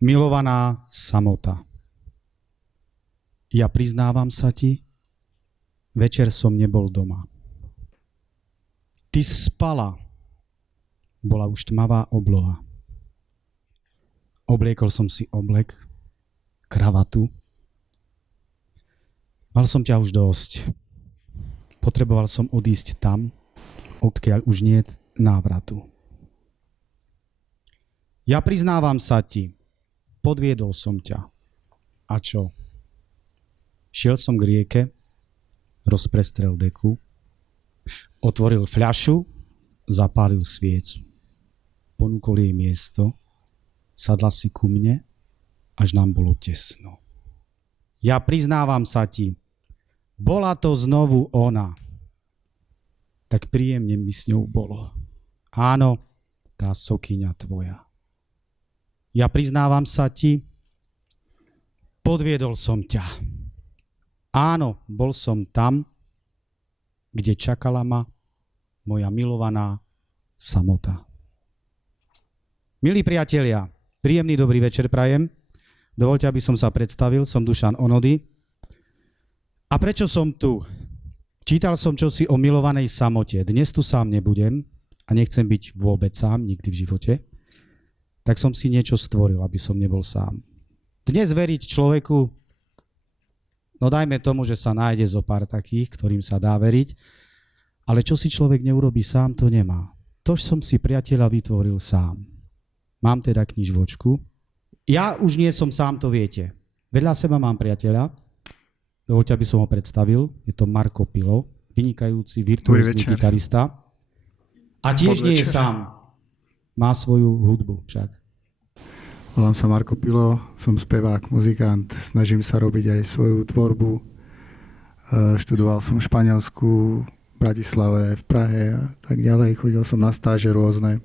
Milovaná samota. Ja priznávam sa ti, večer som nebol doma. Ty spala, bola už tmavá obloha. Obliekol som si oblek, kravatu. Mal som ťa už dosť. Potreboval som odísť tam, odkiaľ už niet návratu. Ja priznávam sa ti, podviedol som ťa. A čo? Šiel som k rieke, rozprestrel deku, otvoril fľašu, zapálil sviecu. Ponúkol jej miesto, sadla si ku mne, až nám bolo tesno. Ja priznávam sa ti, bola to znovu ona. Tak príjemne mi s ňou bolo. Áno, tá sokyňa tvoja. Ja priznávam sa ti, podviedol som ťa. Áno, bol som tam, kde čakala ma moja milovaná samota. Milí priatelia, príjemný dobrý večer prajem. Dovoľte, aby som sa predstavil, som Dušan Onody. A prečo som tu? Čítal som čosi o milovanej samote. Dnes tu sám nebudem a nechcem byť vôbec sám, nikdy v živote. Tak som si niečo stvoril, aby som nebol sám. Dnes veriť človeku, no dajme tomu, že sa nájde zo pár takých, ktorým sa dá veriť, ale čo si človek neurobí sám, to nemá. To som si priateľa vytvoril sám. Mám teda knižvočku. Ja už nie som sám, to viete. Vedľa seba mám priateľa, dovoľte, aby som ho predstavil. Je to Marko Pilo, vynikajúci virtuózny gitarista. A tiež nie je sám. Má svoju hudbu však. Volám sa Marko Pilo, som spevák, muzikant, snažím sa robiť aj svoju tvorbu. Študoval som v Španielsku, v Bratislave, v Prahe a tak ďalej. Chodil som na stáže rôzne.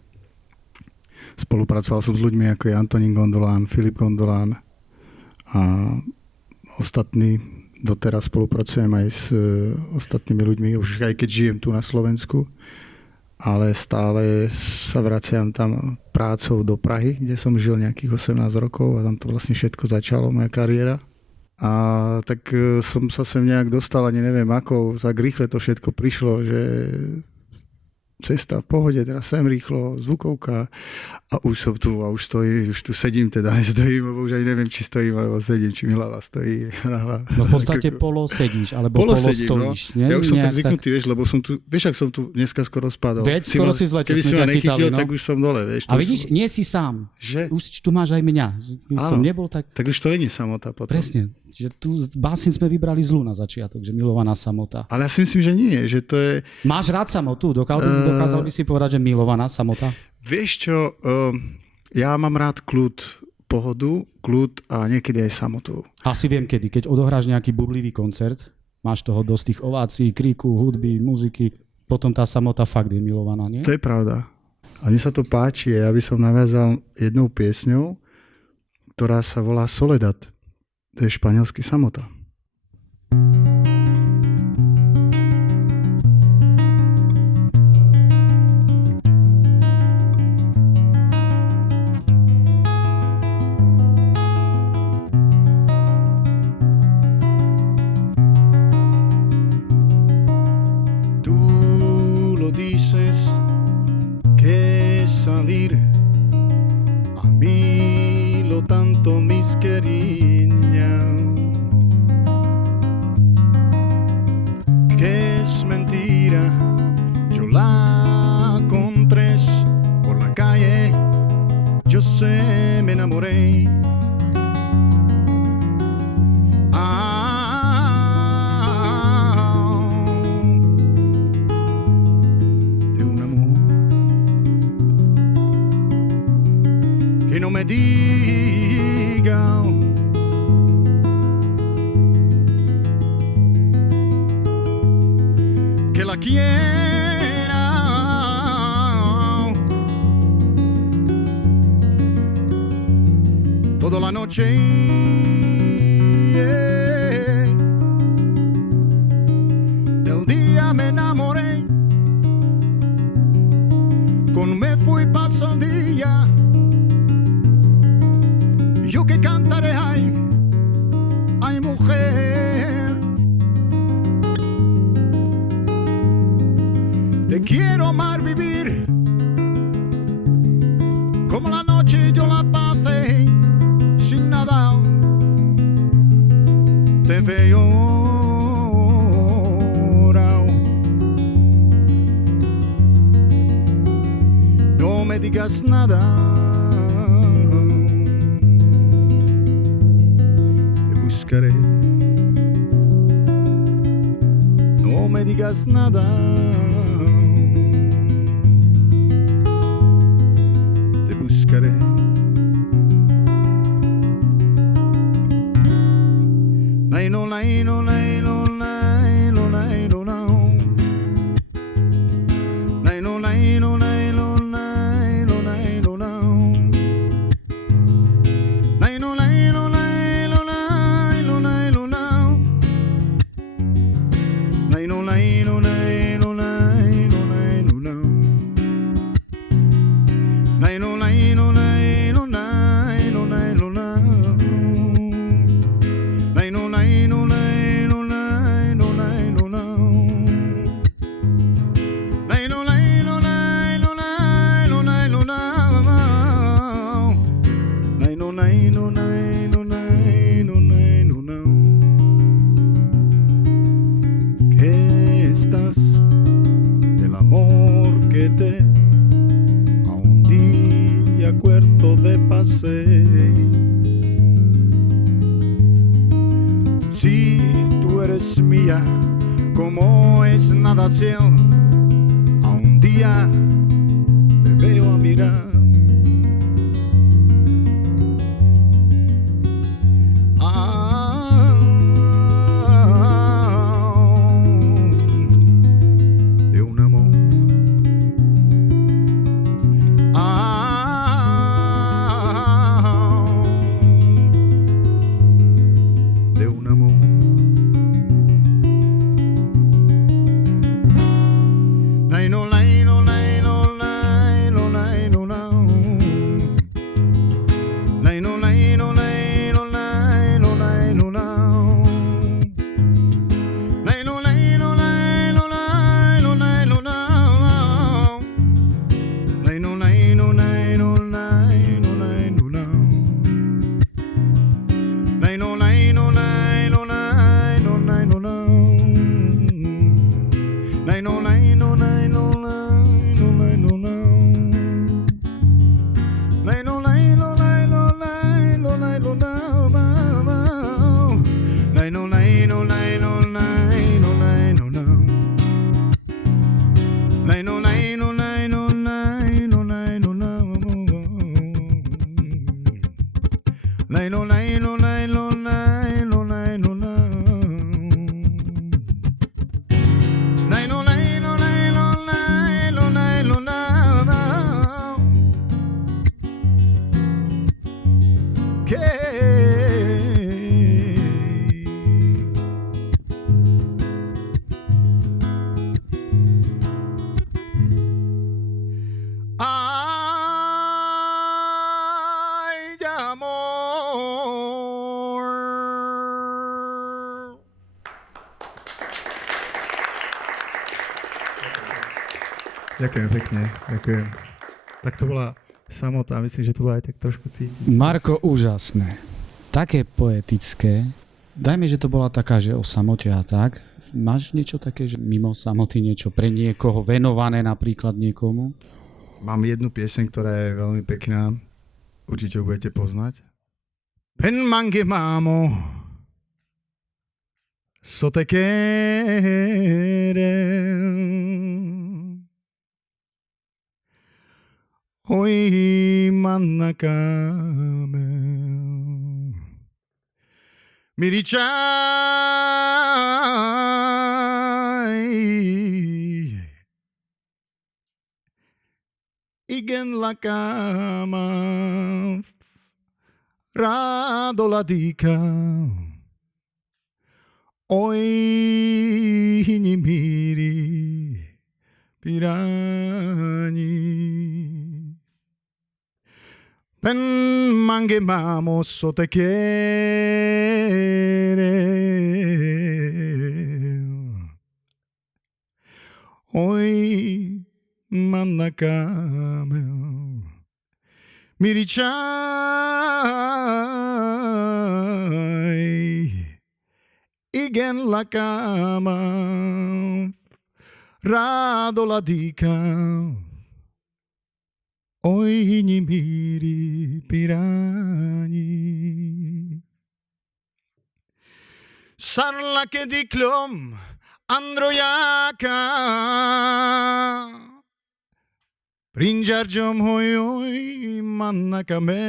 Spolupracoval som s ľuďmi ako je Antonín Gondolán, Filip Gondolán a ostatní. Doteraz spolupracujem aj s ostatnými ľuďmi, už aj keď žijem tu na Slovensku. Ale stále sa vraciam tam prácou do Prahy, kde som žil nejakých 18 rokov a tam to vlastne všetko začalo, moja kariéra. A tak som sa sem nejak dostal, ani neviem ako, tak rýchle to všetko prišlo, že cesta v pohode, teraz sem rýchlo, zvukovka a už som tu a už tu sedím teda, nestojím, lebo už aj neviem, či stojím, alebo sedím, či mi hlava stojí. No v podstate polo sedíš, alebo polo stojíš. No. Ja už som tak zvyknutý, vieš, lebo som tu, vieš, ak som tu dneska skoro spadol. Veď, skoro si zletí, keby si ma nechytil, no? Tak už som dole, vieš. A vidíš, nie si sám. Že? Už tu máš aj mňa. Už som nebol tak... Tak už to nie je samota potom. Presne, že tu báseň sme vybrali zlú na začiatok, že milovaná samota. Ale ja si myslím, že nie, že to je... Máš rád samotu? Dokázal by si povedať, že milovaná samota? Vieš čo, ja mám rád kľud, pohodu, kľud a niekedy aj samotu. Asi viem kedy, keď odohráš nejaký burlivý koncert, máš toho dosť tých ovácií, kríku, hudby, muziky, potom tá samota fakt je milovaná, nie? To je pravda. A mne sa to páči, ja by som naviazal jednou piesňou, ktorá sa volá Soledad. To je španielský samota. quiero que cantaré, ay, ay mujer. Te quiero amar, vivir como la noche yo la pasé sin nada. Te veo ahora. No me digas nada. Te buscaré. No me digas nada. Buscaré. Naino, naino, naino, naino, naino, naino. Naino, naino, naino, naino, naino, naino. Naino, naino, naino, naino, naino, naino. Naino, naino, naino, naino, naino, naino. Naino, naino, naino, naino, naino, naino. Naino, naino, naino, naino, naino, naino. Naino, naino, naino, naino, naino, naino. Naino, naino, naino, naino, naino, naino. ¿Qué estás del amor que te acuerdo de paseo? Si tú eres mía, como es nada cielo, a un día te veo a mirar. De un amor. De un amor. Naino, naino, naino, naino, naino, naino. Naino, naino, naino, naino, naino, naino. Naino, naino, naino, naino, naino, naino. Naino, naino, naino, naino, naino, naino. Naino, naino, naino, naino, naino, naino. Naino, naino, naino, naino, naino, naino. Naino, naino, naino, naino, naino, naino. Naino, naino, naino, naino, naino, naino. Naino, naino, naino, naino, naino, naino. Naino, naino, naino, naino, naino, naino. Naino, naino, naino, naino, naino, naino. ¿Qué? Ay, de amor. Ďakujem pekne, ďakujem. Tak to bola Samota, myslím, že to bola aj tak trošku cítiť. Marko, úžasné. Také poetické. Dajme, že to bola taká, že o samote a tak. Máš niečo také, že mimo samoty niečo pre niekoho venované napríklad niekomu? Mám jednu pieseň, ktorá je veľmi pekná. Určite ju budete poznať. Pen mange mamo, so te quieren. Hoy manakame Mirichai Igen la cama Rado la dica Hoy ni miri Pirani Pen mange mamo so te quiere. Hoy manakame mirichay igen la cama rado la dica oj ni miri pirani sarla che diklom androjaka prinjarjom hoj mannakamel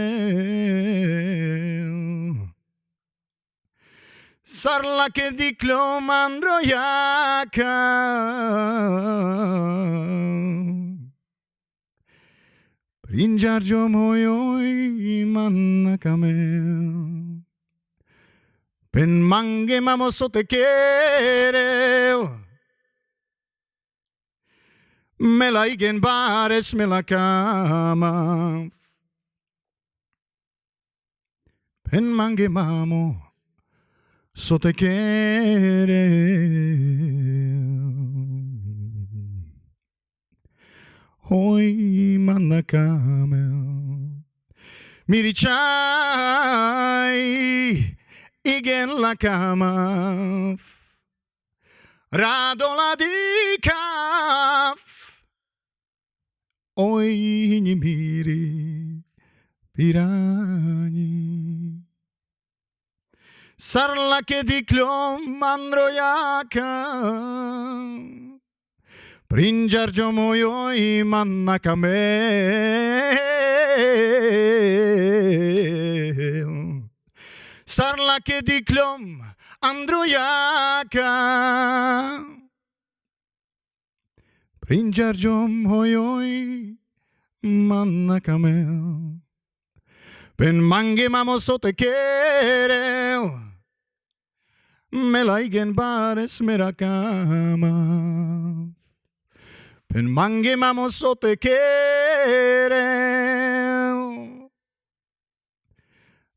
sarla che diklom androjaka prinjarjom hoj mannakamel pen mange mamo so te quiere me la igen bares me la cama pen mange mamo so te quiere hoy mannakamel mirichay igen la cama rado la dikaf oj ni miri pirani sarla che diklom androjaka prinjarjo mojoj mannakamel sarla che diklom androjaka prinjarjom hojoj mannakamel pen mange mamo so te quiere me la igen bares mera cama pen mange mamo so te quiere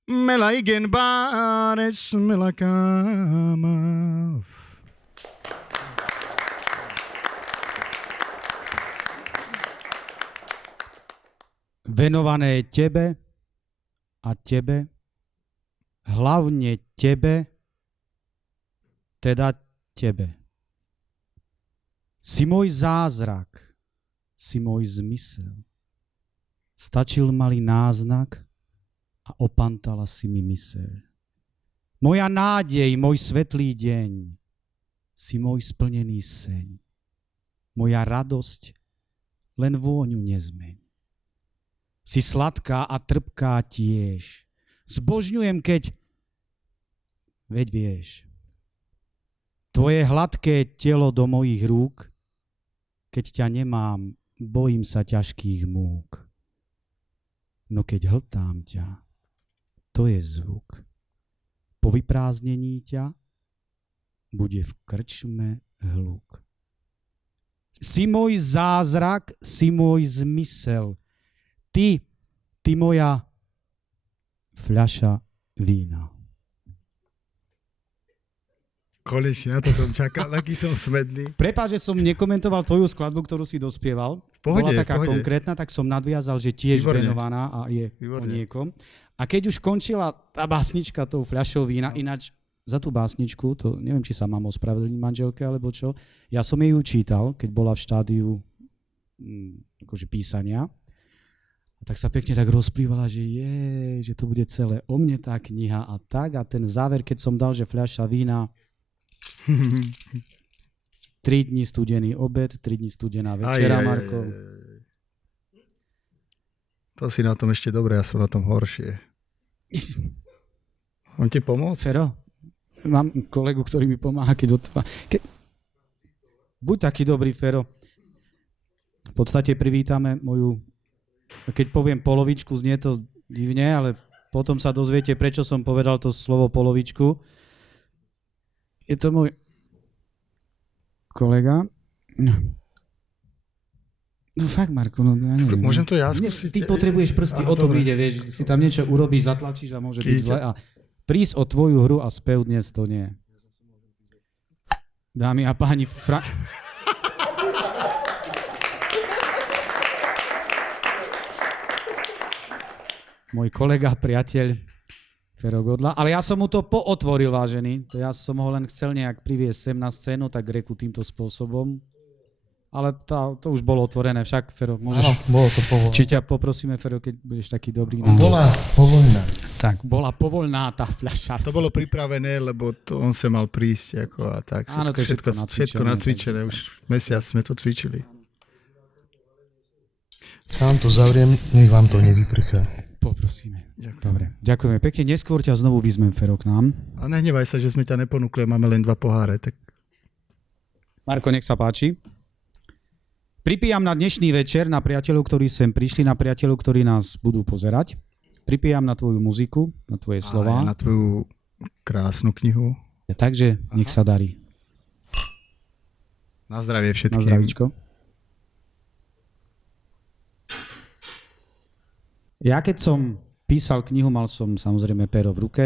me la igen bares me la cama. Venované tebe a tebe, hlavne tebe, teda tebe. Si môj zázrak, si môj zmysel. Stačil malý náznak a opantala si mi myseľ. Moja nádej, môj svetlý deň, si môj splnený seň. Moja radosť, len vôňu nezmeň. Si sladká a trpká tiež. Zbožňujem, veď vieš. Tvoje hladké telo do mojich rúk, keď ťa nemám, bojím sa ťažkých múk. No keď hltám ťa, to je zvuk. Po vyprázdnení ťa bude v krčme hluk. Si môj zázrak, si môj zmysel. Ty moja fľaša vína. Konečne, na to som čakal, aký som smedný. Prepáč, že som nekomentoval tvoju skladbu, ktorú si dospieval. Pohode, bola taká konkrétna, tak som nadviazal, že tiež venovaná a je o niekom. A keď už končila tá básnička tou fľašou vína, ináč za tú básničku, to neviem, či sa mám ospravedlniť manželke, alebo čo, ja som jej ju čítal, keď bola v štádiu akože písania. A tak sa pekne tak rozplývala, že to bude celé o mne tá kniha a tak. A ten záver, keď som dal, že fľaša vína, 3 dní studený obed, 3 dní studená večera, Marko. To si na tom ešte dobre, ja som na tom horšie. On ti pomôcť? Fero, mám kolegu, ktorý mi pomáha, Buď taký dobrý, Fero. V podstate privítame moju... Keď poviem polovičku, znie to divne, ale potom sa dozviete, prečo som povedal to slovo polovičku. Je to môj kolega. No fakt, Marko, no ja neviem. Môžem to ja skúsiť? Ty potrebuješ prsty, o tom ide, vieš, si tam niečo urobíš, zatlačíš a môže byť zle. A prísť o tvoju hru a spev dnes to nie. Dámy a páni, môj kolega, priateľ Fero Godla, ale ja som mu to pootvoril, vážený. Ja som ho len chcel nejak priviesť sem na scénu, tak reku týmto spôsobom. Ale to už bolo otvorené, však, Fero, môžeš... Áno, bolo to povolené. Či ťa poprosíme, Fero, keď budeš taký dobrý. Bola povoľná. Tak, bola povoľná tá fľaša. To bolo pripravené, lebo on sa mal prísť ako a tak. Áno, to je všetko nacvičené. Už mesiac sme to cvičili. Sám to zavriem, nech vám to nevyprchá. Poprosíme. Ďakujem. Dobre, ďakujeme pekne. Neskôr ťa znovu vyzmem, Fero, k nám. A nehnevaj sa, že sme ťa neponúkli, máme len 2 poháre. Tak... Marko, nech sa páči. Pripijam na dnešný večer na priateľov, ktorí sem prišli, na priateľov, ktorí nás budú pozerať. Pripijam na tvoju muziku, na tvoje slová. A na tvoju krásnu knihu. Takže nech sa darí. Na zdravie všetkým. Na zdravíčko. Ja keď som písal knihu, mal som samozrejme pero v ruke,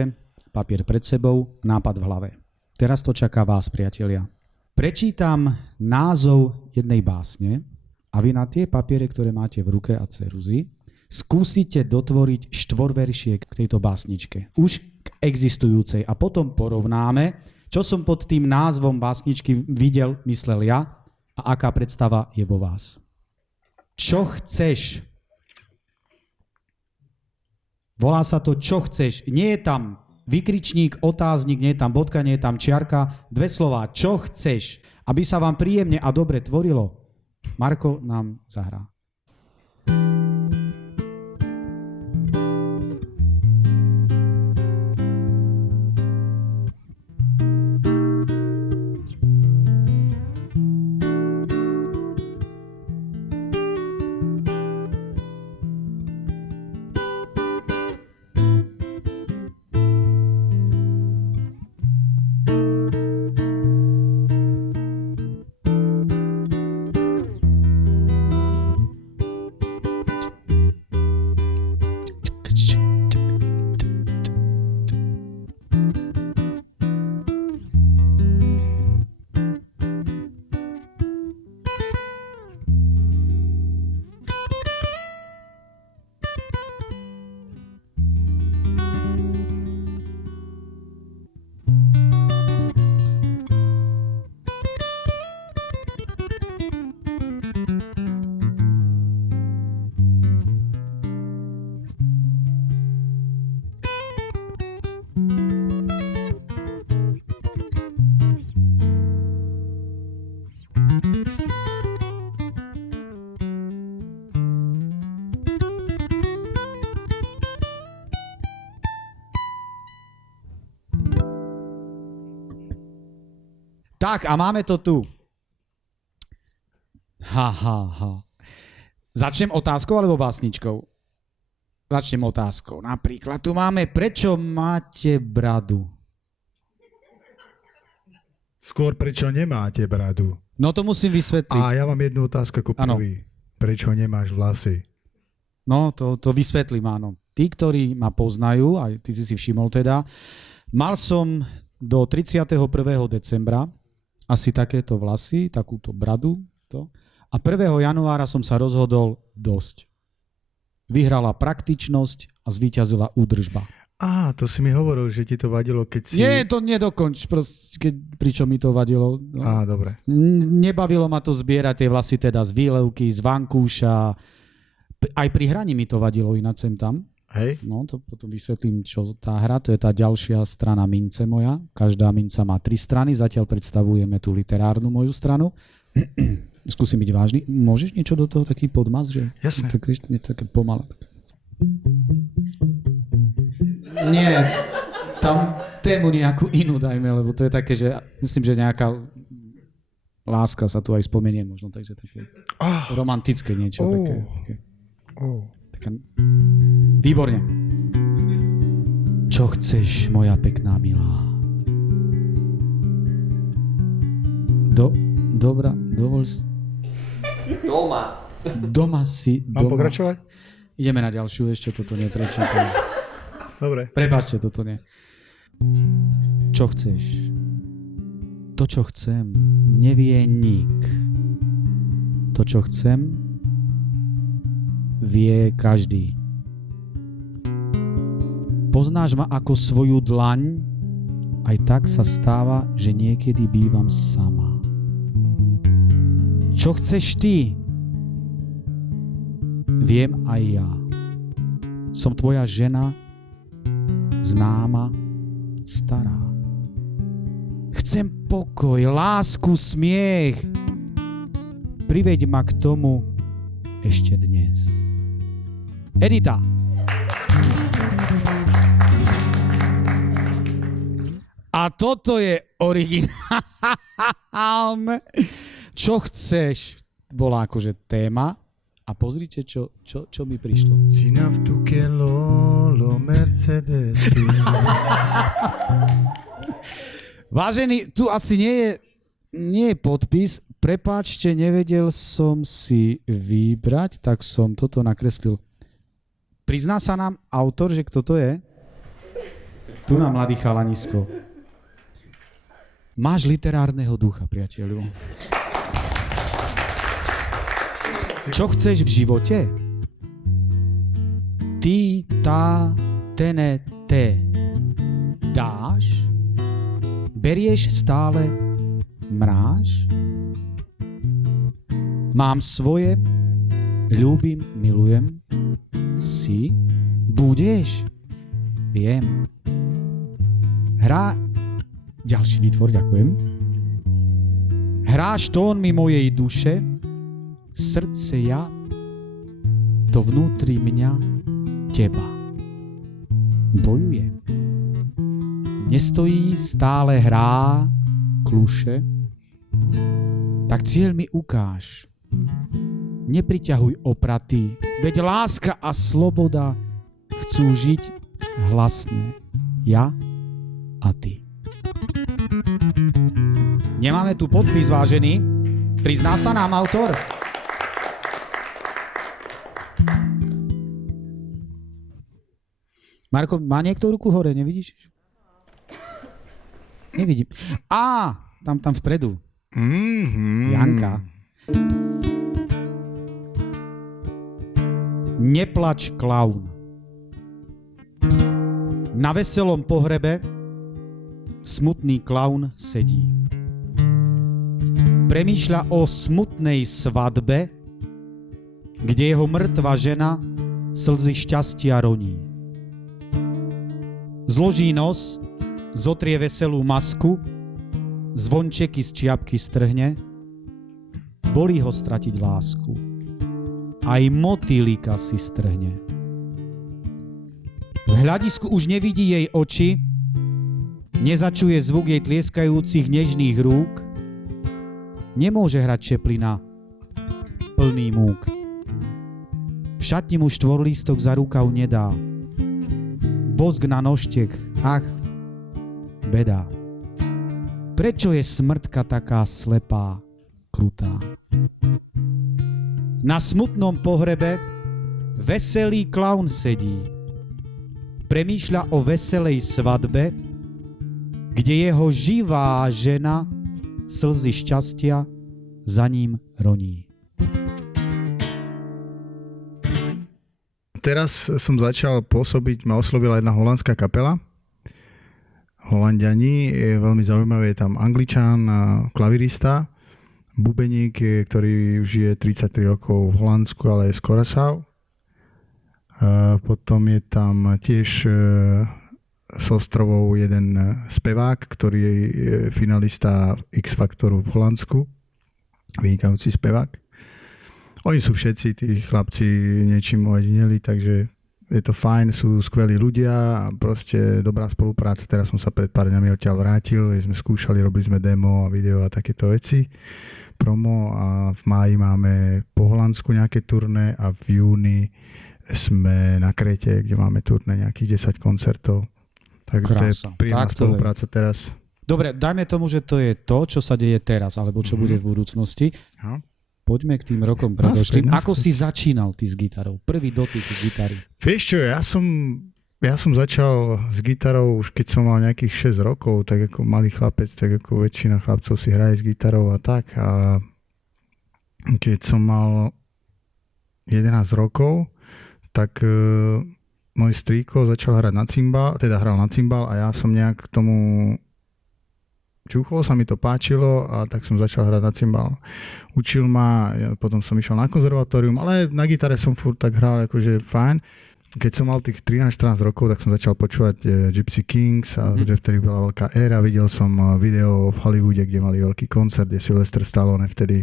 papier pred sebou, nápad v hlave. Teraz to čaká vás, priatelia. Prečítam názov jednej básne a vy na tie papiere, ktoré máte v ruke a ceruzy, skúsite dotvoriť 4 veršiek k tejto básničke. Už k existujúcej. A potom porovnáme, čo som pod tým názvom básničky videl, myslel ja a aká predstava je vo vás. Čo chceš? Volá sa to Čo chceš. Nie je tam vykričník, otáznik, nie je tam bodka, nie je tam čiarka. 2 slová. Čo chceš? Aby sa vám príjemne a dobre tvorilo. Marko nám zahrá. Tak a máme to tu. Začnem otázkou alebo básničkou? Začnem otázkou. Napríklad tu máme, prečo máte bradu? Skôr prečo nemáte bradu? No to musím vysvetliť. A ja mám jednu otázku ako prvý. Prečo nemáš vlasy? No to vysvetlím, áno. Tí, ktorí ma poznajú, aj ty si všimol teda, mal som do 31. decembra asi takéto vlasy, takúto bradu. A 1. januára som sa rozhodol dosť. Vyhrala praktičnosť a zvíťazila údržba. To si mi hovoril, že ti to vadilo, keď si... Nie, to nedokonč, pričom mi to vadilo. No. Dobre. Nebavilo ma to zbierať tie vlasy teda z výlevky, z vankúša. Aj pri hraní mi to vadilo ináč sem tam. Hej. No, to potom vysvetlím, čo tá hra, to je tá ďalšia strana mince moja. Každá minca má 3 strany, zatiaľ predstavujeme tú literárnu moju stranu. Skúsim byť vážny. Môžeš niečo do toho, taký podmaz? Že... Jasne. Tak, niečo také pomalé. Nie, tam tému nejakú inú dajme, lebo to je také, že myslím, že nejaká láska sa tu aj spomenie možno, takže také romantické niečo. Také. Výborne. Čo chceš, moja pekná milá? Dobrá, dovol... Doma. Doma si... Mám pokračovať? Ideme na ďalšiu, ešte toto neprečítam. Dobre. Prepáčte, toto nie. Čo chceš? To, čo chcem, nevie nik. To, čo chcem, vie každý. Poznáš ma ako svoju dlaň, aj tak sa stáva, že niekedy bývam sama. Čo chceš ty? Viem aj ja. Som tvoja žena, známa, stará. Chcem pokoj, lásku, smiech. Priveď ma k tomu ešte dnes. Edita. A toto je originálne. Čo chceš? Bola akože téma. A pozrite, čo mi prišlo. Si naftu che lo Mercedes. Vážený, tu asi nie je podpis. Prepáčte, nevedel som si vybrať, tak som toto nakreslil. Prizná sa nám autor, že kto to je? Tu na mladý chalanisko. Máš literárneho ducha, priateľu. Čo chceš v živote? Ty, tá, tene, te. Dáš? Berieš stále? Mráš? Mám svoje? Ľúbim, milujem? Si? Budeš? Viem. Ďalší výtvor, ďakujem. Hráš tónmi mojej duše, srdce ja, to vnútri mňa teba bojuje. Nestojí, stále hrá, kluše, tak cieľ mi ukáž. Nepriťahuj opraty, veď láska a sloboda chcú žiť hlasné. Ja a ty. Nemáme tu podpis, vážený. Prizná sa nám autor? Marko, má niekto ruku hore, nevidíš? Nevidím. Tam vpredu. Janka. Neplač, klaun. Na veselom pohrebe smutný klaun sedí. Premýšľa o smutnej svadbe, kde jeho mŕtva žena slzy šťastia roní. Zloží nos, zotrie veselú masku, zvončeky z čiapky strhne, bolí ho stratiť lásku. Aj motýlika si strhne. V hľadisku už nevidí jej oči, nezačuje zvuk jej tlieskajúcich nežných rúk, nemôže hrať čeplina plný múk. V šatni mu štvorlístok za rukav nedá, bosk na nožtek, ach, beda. Prečo je smrtka taká slepá, krutá? Na smutnom pohrebe veselý klaun sedí. Premýšľa o veselej svadbe, kde jeho živá žena slzy šťastia za ním roní. Teraz som začal pôsobiť, ma oslovila jedna holandská kapela. Holanďani, je veľmi zaujímavé, je tam Angličan, klavirista, bubeník, ktorý už je 33 rokov v Holandsku, ale je z Curaçao. Potom je tam tiež s ostrovov jeden spevák, ktorý je finalista X Factoru v Holandsku, vynikajúci spevák. Oni sú všetci, tí chlapci, niečím ojedineli, takže je to fajn, sú skvelí ľudia a proste dobrá spolupráca. Teraz som sa pred pár dňami odtiaľ vrátil, sme skúšali, robili sme demo a video a takéto veci, promo, a v máji máme po Holandsku nejaké turné a v júni sme na Kréte, kde máme turné nejakých 10 koncertov. Takže to je príjemná spolupráca teraz. Dobre, dajme tomu, že to je to, čo sa deje teraz, alebo čo bude v budúcnosti. Aha. Poďme k tým rokom predošlým. Ako si začínal ty s gitarou? Prvý dotyk gitary. Vieš čo, ja som začal s gitarou už keď som mal nejakých 6 rokov, tak ako malý chlapec, tak ako väčšina chlapcov si hraje s gitarou a tak. A keď som mal 11 rokov, tak môj strýko začal hrať na cymbal, teda hral na cymbal a ja som nejak k tomu čuchol, sa mi to páčilo a tak som začal hrať na cymbal. Učil ma, potom som išiel na konzervatórium, ale na gitare som furt tak hral akože fajn. Keď som mal tých 13-14 rokov, tak som začal počúvať Gypsy Kings a vtedy bola veľká éra. Videl som video v Hollywoode, kde mali veľký koncert, kde Sylvester Stallone vtedy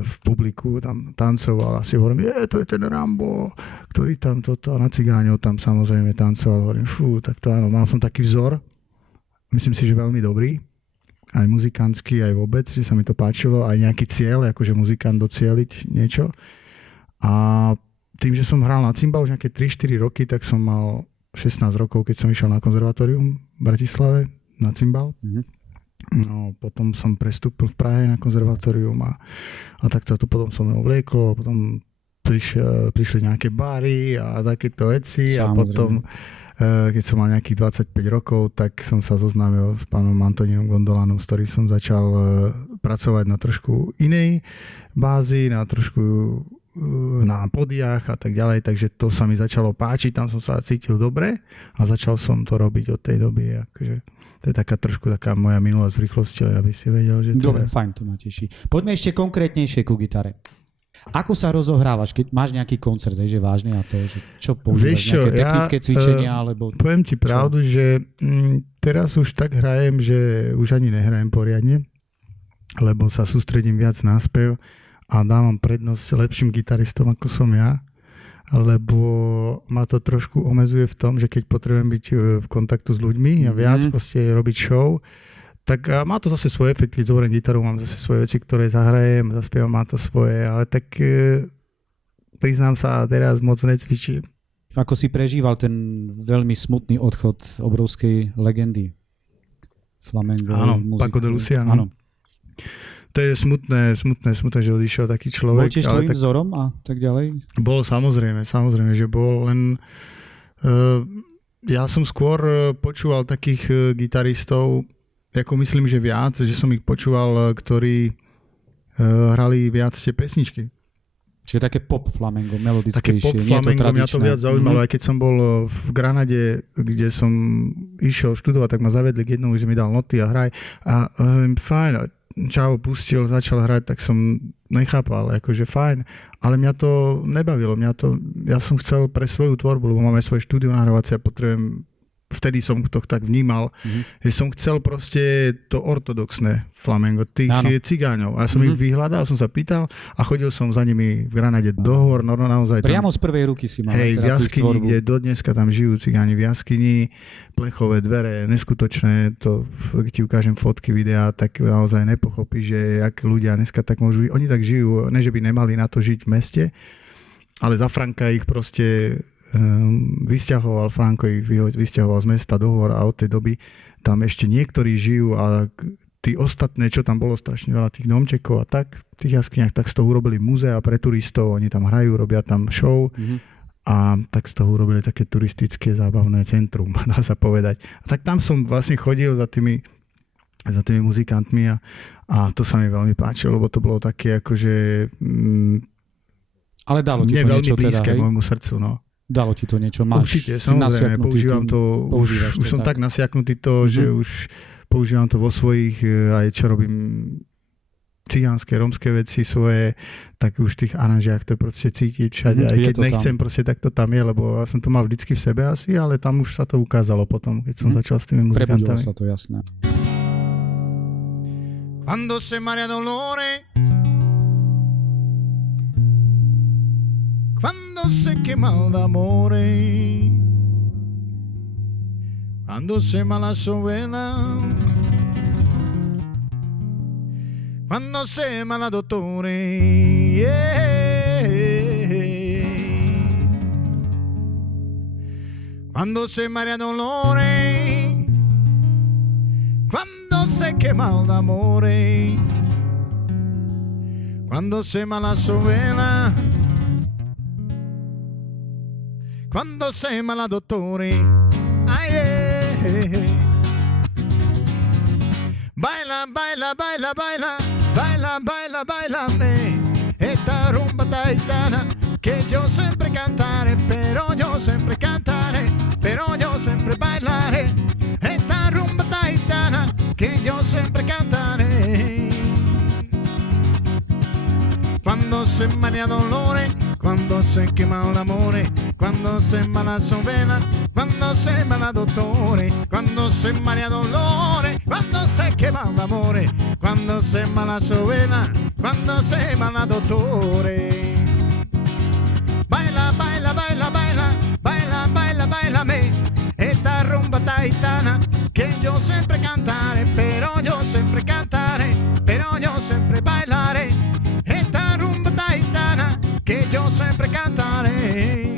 v publiku tam tancoval a si hovorím, to je ten Rambo, ktorý tam toto na cigáňov tam samozrejme tancoval. Hovorím, tak to áno, mal som taký vzor, myslím si, že veľmi dobrý, aj muzikantský, aj vôbec, že sa mi to páčilo, aj nejaký cieľ, akože muzikant docieliť niečo. A tým, že som hral na cymbal už nejaké 3-4 roky, tak som mal 16 rokov, keď som išiel na konzervatórium v Bratislave na cymbal. No, potom som prestúpil v Prahe na konzervatórium a takto to potom som mnou vlieklo, potom prišli nejaké bary a takéto veci. Samozrejme. A potom, keď som mal nejakých 25 rokov, tak som sa zoznámil s pánom Antonínom Gondolanom, s ktorým som začal pracovať na trošku inej bázi, na trošku na podiach a tak ďalej, takže to sa mi začalo páčiť, tam som sa cítil dobre a začal som to robiť od tej doby, akože to je taká moja minulosť v rýchlosti, len aby si vedel, že to dobre, fajn, to ma teší. Poďme ešte konkrétnejšie ku gitare. Ako sa rozohrávaš, keď máš nejaký koncert, že vážne a to, že čo používaš, nejaké technické cvičenia, alebo... Poviem ti pravdu, že teraz už tak hrajem, že už ani nehrajem poriadne, lebo sa sústredím viac na spev a dávam prednosť lepším gitaristom, ako som ja, lebo ma to trošku omezuje v tom, že keď potrebujem byť v kontaktu s ľuďmi a viac proste robiť show, tak má to zase svoje efekty, keď zoberiem gitaru, mám zase svoje veci, ktoré zahrajem, zaspievam, má to svoje, ale tak priznám sa, teraz moc necvičím. Ako si prežíval ten veľmi smutný odchod obrovskej legendy flamengovej muziky? Áno, Paco de Lucia, áno. To je smutné, že odišiel taký človek. Bol tiež tvojím vzorom a tak ďalej? Bol samozrejme, že bol, len ja som skôr počúval takých gitaristov, ako myslím, že viac, že som ich počúval, ktorí hrali viac tie pesničky. Čiže také pop flamengo, melodickejšie, také pop flamengo, mňa to viac zaujímalo, aj keď som bol v Granade, kde som išiel študovať, tak ma zavedli k jednomu, že mi dal noty a hraj a fajn, Čavo pustil, začal hrať, tak som nechápal, akože fajn, ale mňa to nebavilo, ja som chcel pre svoju tvorbu, lebo máme svoje štúdio nahrávacie a potrebujem, vtedy som to tak vnímal, že som chcel proste to ortodoxné flamengo, tých cigáňov. A ja som ich vyhľadal, som sa pýtal a chodil som za nimi v Granade dohovor, no naozaj tam... Priamo z prvej ruky si mal. Hej, v jaskyni, kde dodneska tam žijú cigáni, v jaskyni, plechové dvere, neskutočné, to, keď ti ukážem fotky, videá, tak naozaj nepochopíš, že jak ľudia dneska tak môžu, oni tak žijú, ne že by nemali na to žiť v meste, ale za franka ich proste vysťahoval, Franko ich vysťahoval z mesta dohovor a od tej doby tam ešte niektorí žijú a tí ostatné, čo tam bolo strašne veľa tých domčekov a tak, v tých jaskyniach, tak z toho urobili múzea pre turistov, oni tam hrajú, robia tam show a tak z toho urobili také turistické zábavné centrum, dá sa povedať. A tak tam som vlastne chodil za tými muzikantmi a to sa mi veľmi páčilo, lebo to bolo také akože ale dalo ti to niečo blízke teda, môjmu srdcu, no. Dalo ti to niečo, máš. Určite, samozrejme, používam to, už som tak nasiaknutý to, že už používam to vo svojich, aj čo robím cigánske, rómske veci svoje, tak už v tých aranžiach to proste cítiť všade, aj keď nechcem, proste tak to tam je, lebo ja som to mal vždycky v sebe asi, ale tam už sa to ukázalo potom, keď som začal s tými muzikantami. Prebudilo sa to, jasné. Quando se marea dolore, quando se quema d'amore, quando se mala sovela, quando se mala dottore, quando se marea dolore, quando se quema d'amore, Cuando se mala su vela, cuando se mala dottore, ay, baila, baila, baila, baila, baila, baila, bailame, esta rumba taitana que yo siempre cantaré, pero yo siempre cantaré, pero yo siempre bailaré, esta rumba taitana que yo siempre cantaré. Cuando se marea dolores, cuando se quema el amor, cuando se mala su vela, cuando se mala dottore, cuando se marea dolores, cuando se quema el amor, cuando se mala su vela, cuando se mala dottore. Baila, baila, baila, baila, baila, baila, bailame, esta rumba taitana que yo siempre cantaré, pero yo siempre cantaré, pero yo siempre bailaré, esta rumba taitana que yo siempre cantaré.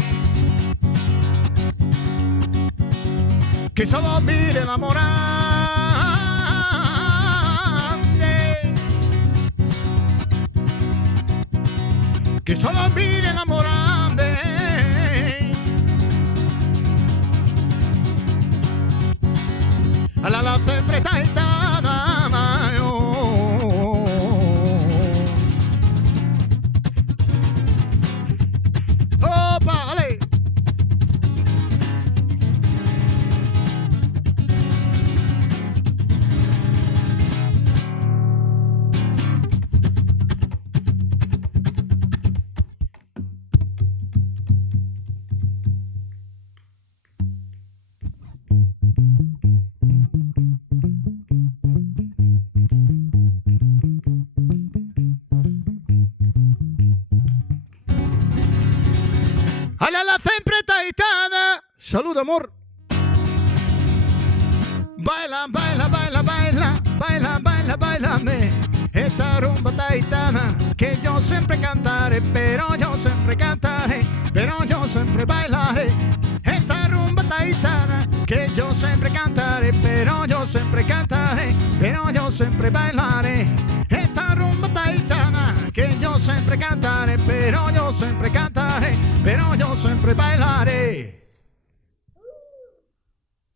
Que solo mire la morante, que solo mire la morante. La sempre taitana, opa, ale. La sempre taitana, salud amor. Baila, baila, baila, baila, baila, baila, bailame, esta rumba taitana que yo siempre cantaré, pero yo siempre cantaré, pero yo siempre bailaré, esta rumba taitana que yo siempre cantaré, pero yo siempre cantaré, pero yo siempre bailaré, esta rumba taitana que yo siempre cantaré, pero yo siempre cantaré, pero yo siempre bailaré.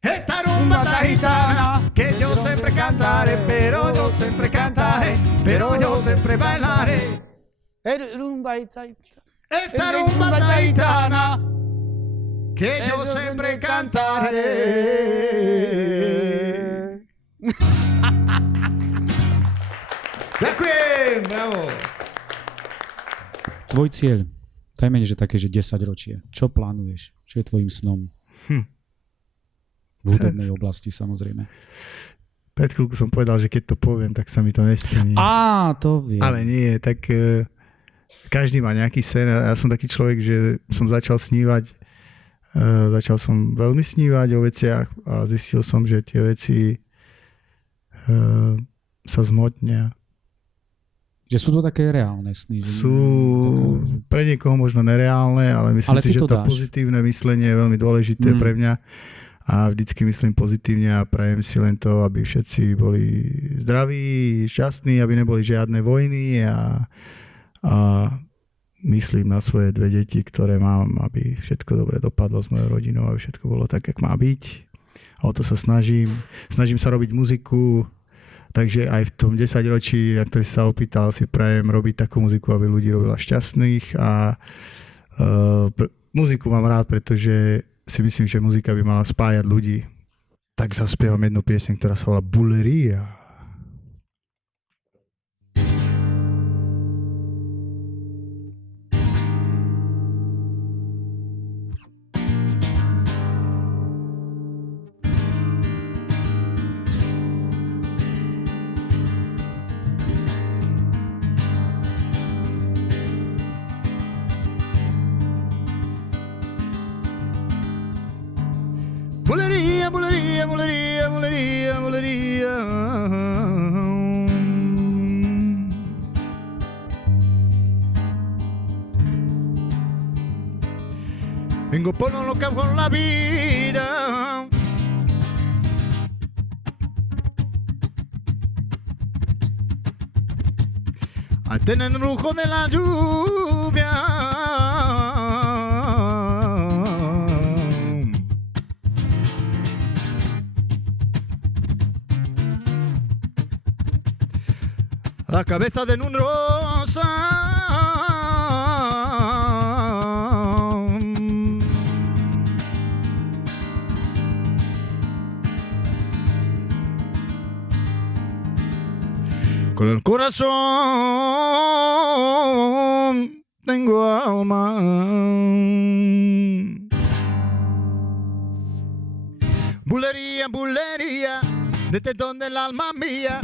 Esta rumba taitana que yo siempre cantaré, pero yo siempre cantaré, pero yo siempre bailaré. Esta rumba taitana que yo siempre cantaré. Ďakujem, bravo. Tvoj cieľ, dajme, že také, že 10 ročie. Čo plánuješ? Čo je tvojim snom? V hudobnej oblasti, samozrejme. Pred chvíľku som povedal, že keď to poviem, tak sa mi to nesplní. To viem. Ale nie, tak každý má nejaký sen. Ja som taký človek, že som začal snívať, začal som veľmi snívať o veciach a zistil som, že tie veci sa zmotnia. Že sú to také reálne sny. Že sú pre niekoho možno nereálne, ale myslím si, že to pozitívne myslenie je veľmi dôležité pre mňa. A vždycky myslím pozitívne a prajem si len to, aby všetci boli zdraví, šťastní, aby neboli žiadne vojny a myslím na svoje 2 deti, ktoré mám, aby všetko dobre dopadlo s mojou rodinou, aby všetko bolo tak, jak má byť. A o to sa snažím. Snažím sa robiť muziku, takže aj v tom 10 ročí, na ktorý sa opýtal, si prajem robiť takú muziku, aby ľudí robila šťastných a muziku mám rád, pretože si myslím, že muzika by mala spájať ľudí. Tak zaspievam jednu pieseň, ktorá sa volá Buleria. Bulería, bulería, bulería, bulería, bulería. Vengo por lo loca con la vida. A tiene el brujo de la lluvia. La cabeza de un rosa. Con el corazón tengo alma. Bulería, bulería, desde donde el alma mía,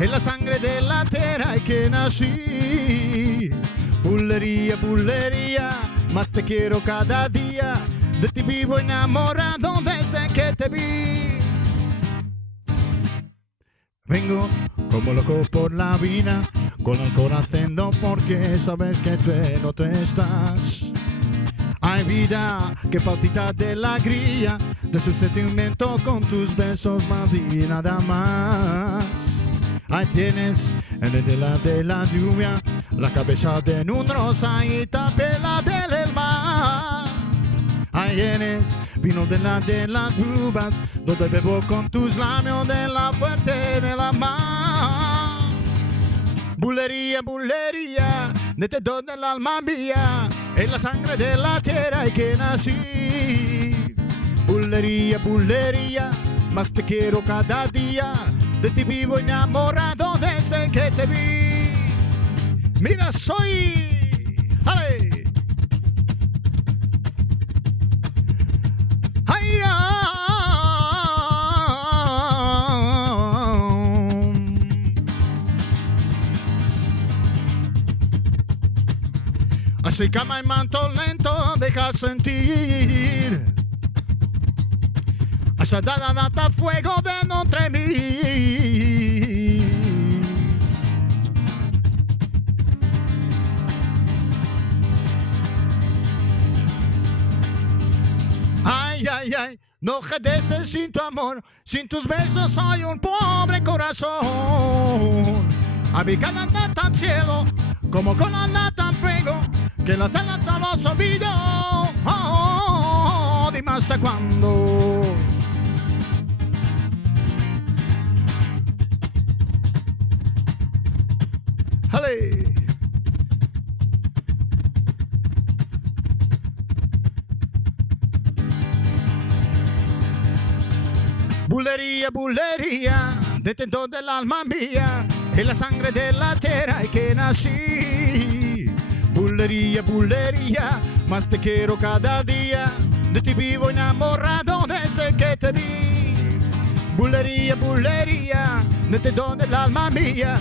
es la sangre de la tierra en que nací. Bulería, bulería, más te quiero cada día, de ti vivo enamorado desde que te vi. Vengo como loco por la vida, con el corazón porque sabes que tú no te estás. Hay vida que palpita de alegría, de su sentimiento con tus besos más y nada más. Ahí tienes en el de la lluvia, la cabeza de un rosa y tapela del mar. Ahí tienes vino de las uvas, donde bebo con tus labios de la fuerte de la mar. Bulería, bulería, desde donde el alma mía, es la sangre de la tierra en que nací. Bulería, bulería, más te quiero cada día, de ti vivo enamorado desde que te vi. Mira, soy... ¡Ale! ¡Ay, así cama y manto lento deja sentir esa data fuego de entre mí. Ay, ay, ay, no jedes sin tu amor, sin tus besos soy un pobre corazón. A mi cara tan cielo, como con la nata fuego, que la tela los olvido. Oh, dime hasta cuándo. ¡Ale! Bulería, bulería, desde donde el alma mía, es la sangre de la tierra en que nací. Bulería, bulería, más te quiero cada día, de ti vivo enamorado desde que te vi. Bulería, bulería, desde donde el alma mía,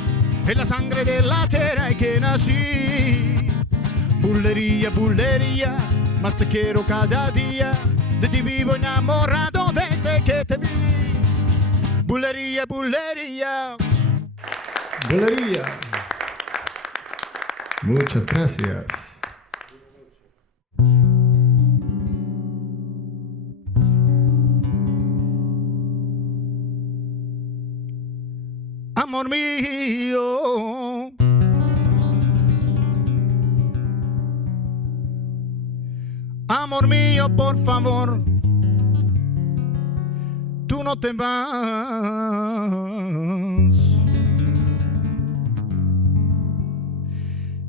es la sangre de la tierra en que nací. Bulería, bulería, más te quiero cada día, de ti vivo enamorado desde que te vi. Bulería, bulería. Bulería. Muchas gracias. Amor mío, amor mío, por favor, tú no te vas.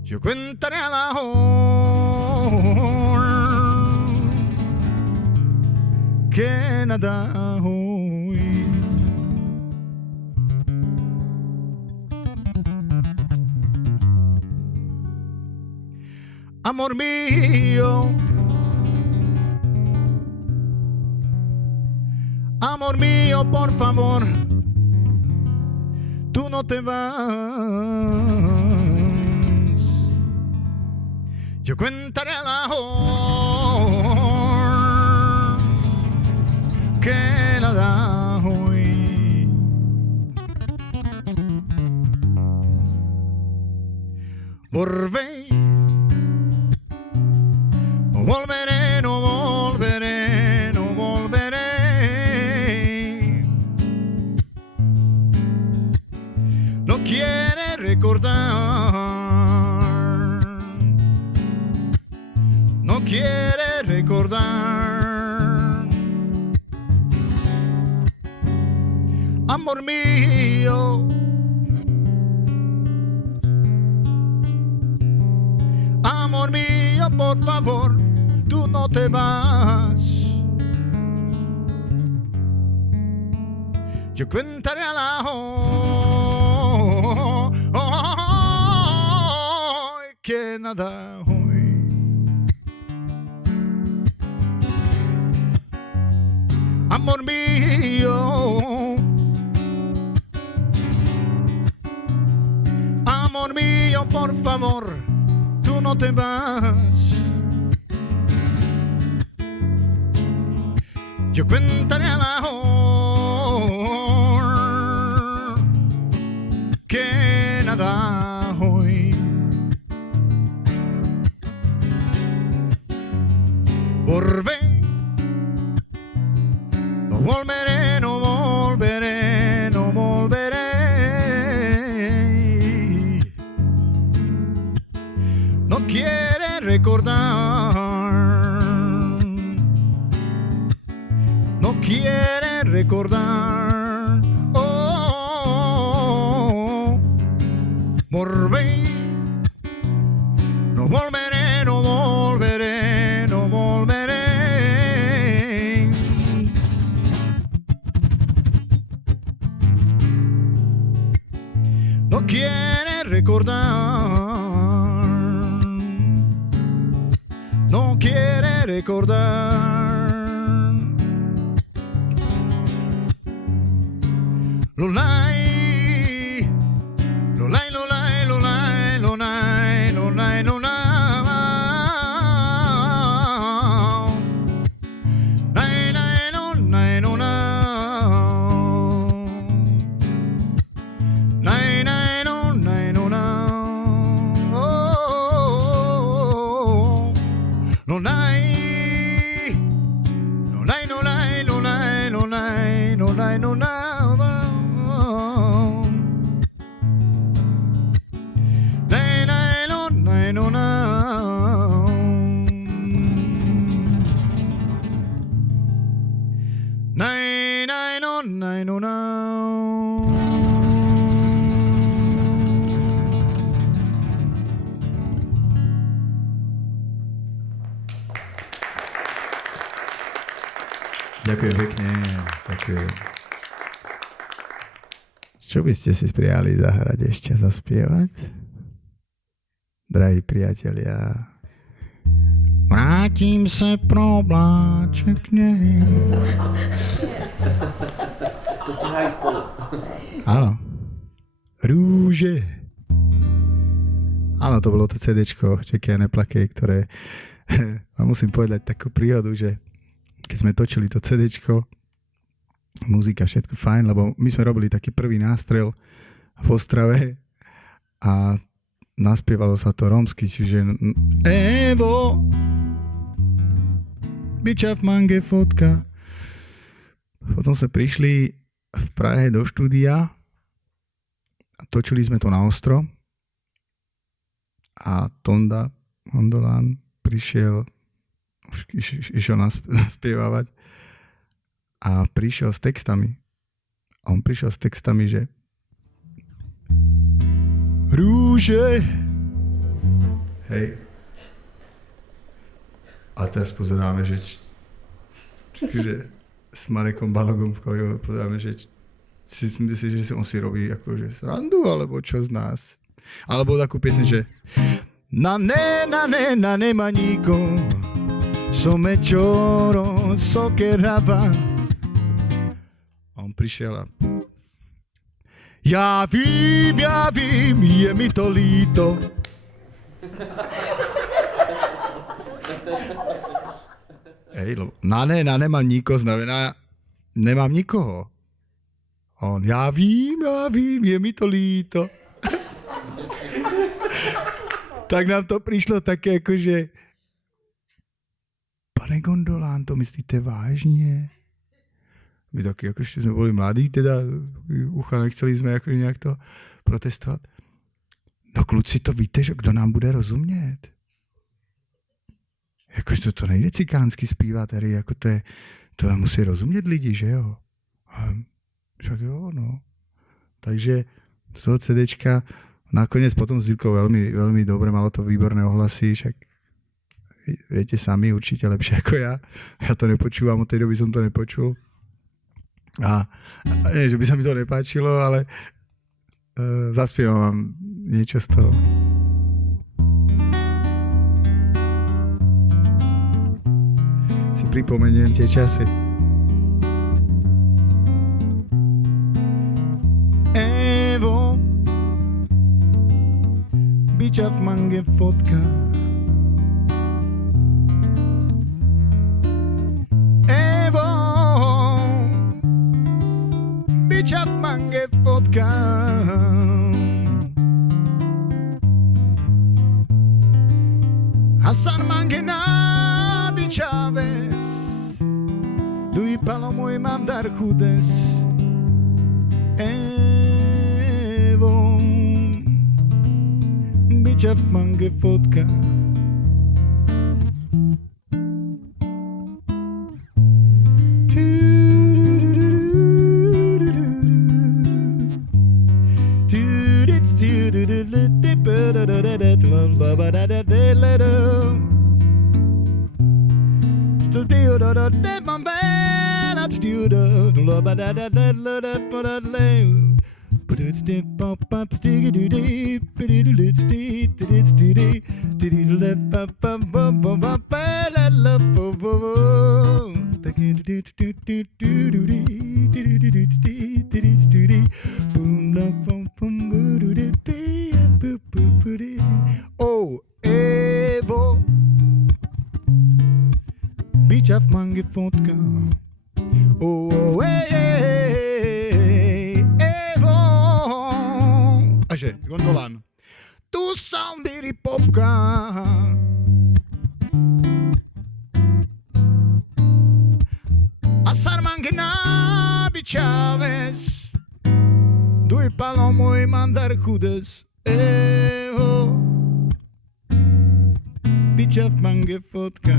Yo contaré a la hora que nada hoy. Amor mío, amor mío, por favor, tú no te vas. Yo contaré a la hora que la da hoy. Volveré, no volveré, no volveré, no volveré. No quiere recordar quiere recordar. Amor mío, amor mío, por favor, tú no te vas. Yo contaré a la hoy que nada hoy. Amor mío, amor mío, por favor, tú no te vas. Yo contaré a la que nada hoy. Volveré, no volveré, no volveré, no volveré. No quiere recordar, no quiere recordar. Oh, volveré, no volveré, no volveré, no volveré. No quiere recordar, no quiere recordar. Lolai, lolai, lolai, lolai, lolai, lolai, lolai. Lai, lai, lolai, lolai. Lai, lai, lolai, lolai. Oh, lolai, lolai, lolai, lolai, lolai, lolai, lolai. Ďakujem pekne. Ďakujem. Čo by ste si prijali zahrať ešte, zaspievať? Drahí priatelia. Vrátím se pro obláček nej. To ste hrali spolu. Áno. Rúže. Áno, to bolo to CDčko Čeky a neplakej, ktoré a musím povedať takú príhodu, že keď sme točili to CDčko, muzika, všetko fajn, lebo my sme robili taký prvý nástrel v Ostrave a naspievalo sa to rómsky, čiže Evo, biča v mange fotka. Potom sme prišli v Prahe do štúdia a točili sme to na ostro a Tonda Hondolán prišiel, išiel naspievávať a prišiel s textami. A on prišiel s textami, že rúže. Hej. A teraz pozeráme, že s Marekom Balogom pozeráme, že si myslíš, že on si robí akože srandu, alebo čo z nás. Alebo takú piesň, že na ne maníko some čoro sokerava. A on prišiel a ja vím, je mi to líto. Hej, na ne maníko znamená nemám nikoho. A on, ja vím, je mi to líto. Tak nám to prišlo také akože pane Gondolán, to myslíte vážne? My taky, akože sme boli mladí, teda ucha, nechceli sme akože nejak to protestovať. No kluci, to víte, že kdo nám bude rozumět? Akože to nejde cikánsky zpívat, tady, jako to musí rozumět lidi, že jo? Však jo, no. Takže z toho CDčka nakoniec potom s Jirkou veľmi, veľmi dobre, malo to výborné ohlasy, však viete sami určite lepšie ako ja. Ja to nepočúvam, od tej doby som to nepočul. A nie, že by sa mi to nepáčilo, ale zaspievam vám niečo z toho. Si pripomeniem tie časy. Evo, bicia w mangę fotka. Evo, bicia w mangę fotka. Hasan mangę na Chávez, dui palomo y mandar judes. Evo, bicia w mangę fotka. Oh, Evo, bicia w mangę fotka. Oh, oh, Evo. Aže, gondolan. Tu sam biri popka. A sarmangena bichaves. Dui palomo y mandar judes. Evo. Bicia w mangę fotka.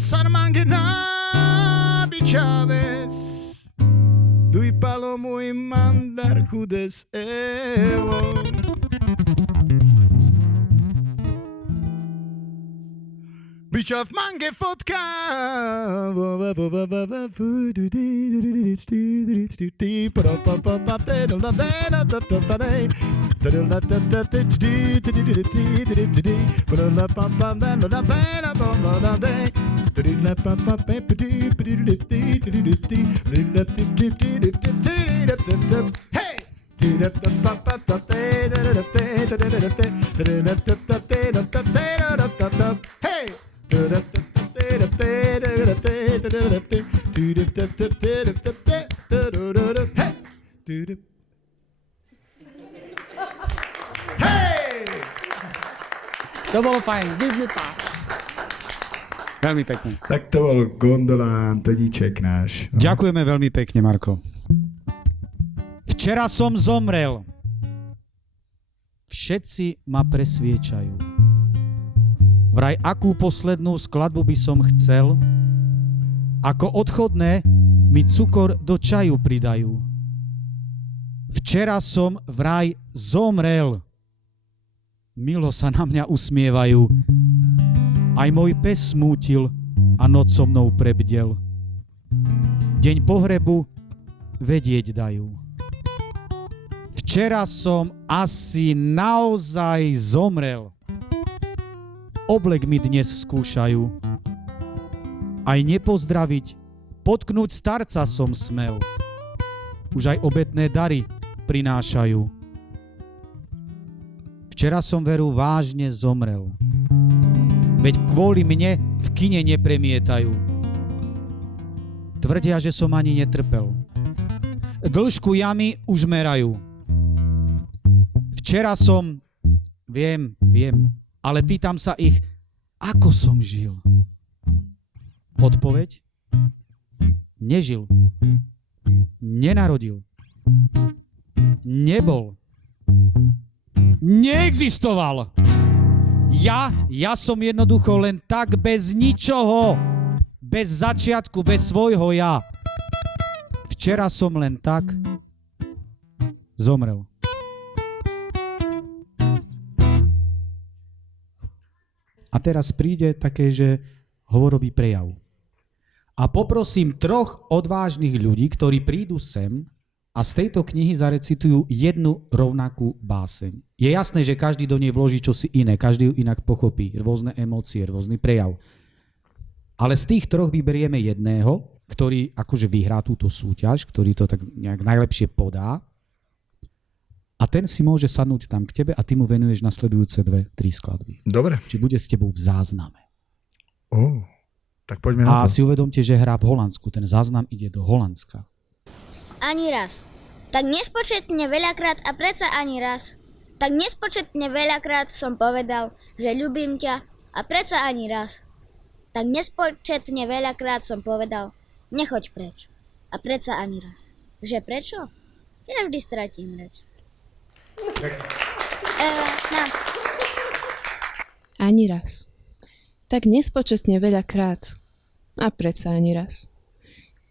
Sarmangena bichaves, dui palomo y mandar judes. Evo. Bicia w mangę fotka. Hey! To bolo fajn, Disney Park. Veľmi pekne. Tak to bol Gondolán, Toníček náš. No. Ďakujeme veľmi pekne, Marko. Včera som zomrel. Všetci ma presviečajú. Vraj akú poslednú skladbu by som chcel, ako odchodné mi cukor do čaju pridajú. Včera som vraj zomrel. Milo sa na mňa usmievajú. Aj môj pes smútil a noc so mnou prebdel. Deň pohrebu vedieť dajú. Včera som asi naozaj zomrel. Oblek mi dnes skúšajú. Aj nepozdraviť, potknúť starca som smel. Už aj obetné dary prinášajú. Včera som veru vážne zomrel. Veď kvôli mne v kine nepremietajú. Tvrdia, že som ani netrpel. Dĺžku jamy už merajú. Včera som... Viem, ale pýtam sa ich, ako som žil. Odpoveď? Nežil. Nenarodil. Nebol. neexistoval. Ja som jednoducho len tak bez ničoho, bez začiatku, bez svojho ja. Včera som len tak zomrel. A teraz príde také, že hovorový prejav. A poprosím 3 odvážnych ľudí, ktorí prídu sem a z tejto knihy zarecitujú jednu rovnakú báseň. Je jasné, že každý do nej vloží čosi iné, každý ju inak pochopí, rôzne emócie, rôzny prejav. Ale z tých 3 vyberieme jedného, ktorý akože vyhrá túto súťaž, ktorý to tak nejak najlepšie podá. A ten si môže sadnúť tam k tebe a ty mu venuješ nasledujúce 2-3 skladby. Dobre. Či bude s tebou v zázname. Tak poďme na to. A si uvedomte, že hrá v Holandsku. Ten záznam ide do Holandska. Ani raz. Tak nespočetne veľakrát a predsa ani raz. Tak nespočetne veľakrát som povedal, že ľúbim ťa a predsa ani raz. Tak nespočetne veľakrát som povedal, nechoď preč. A predsa ani raz. Že prečo? Ja vždy stratím reč. Ani raz. Tak nespočetne veľakrát. A predsa ani raz.